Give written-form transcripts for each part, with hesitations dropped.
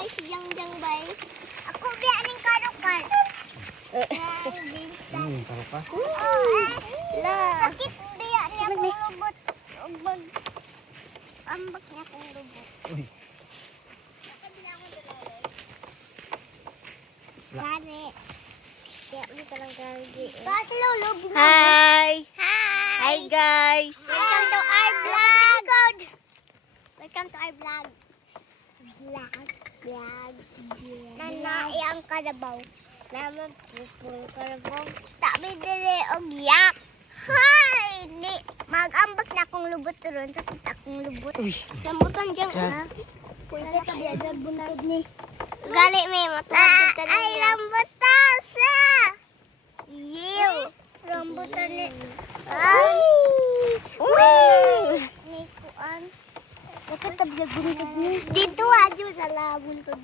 kay si Jang bay. Ako biya ning karukar. Taro ka. La. Sakit biya niya kung lubot. Ugbag. Ambak niya kung lubot. Uy. Gani. Kaya ulit ka lang gagi. Bakit lulubog Hi! Hi! Hi guys! Welcome to our vlog! Welcome to our vlog. Vlog. Nanai ang karabaw. Naman pupul karabaw. Tabi dili og yak. Hi! Ni mag-ambak na akong lubot ron. Sakit akong lubot. Uy. Lambutan dyan Yeah. Pwede ka biya bunag ni. Gali may matawad ka ay rambutan sa. Yiw. Rambutan ni. Ay. Ni kuan. Bakit tabiya buntod ni? Dito adyo sa la buntod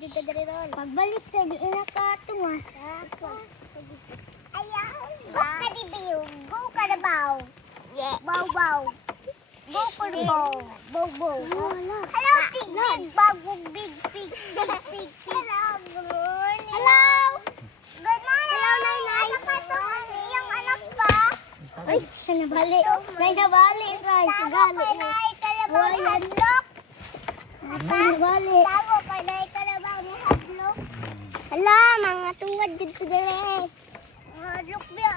jud ka diri ron. Pagbalik sa di ina ka tuwas. Ayaw. Go ka di biyo. Go ka na baw. Yeah. Baw baw. Go for bow. Bow bow. Hello, big big bag, big pig, big pig. Hello, good morning. Hello. Good morning. Hello, Nanay. Nakatong iyong anak ba? Ay, nabali. May nabali. Gali. Wala hadlok. Nabali. Tago ka na ikalabaw ni hadlok. Hala, mga tuwad dito dire. Hadlok biya.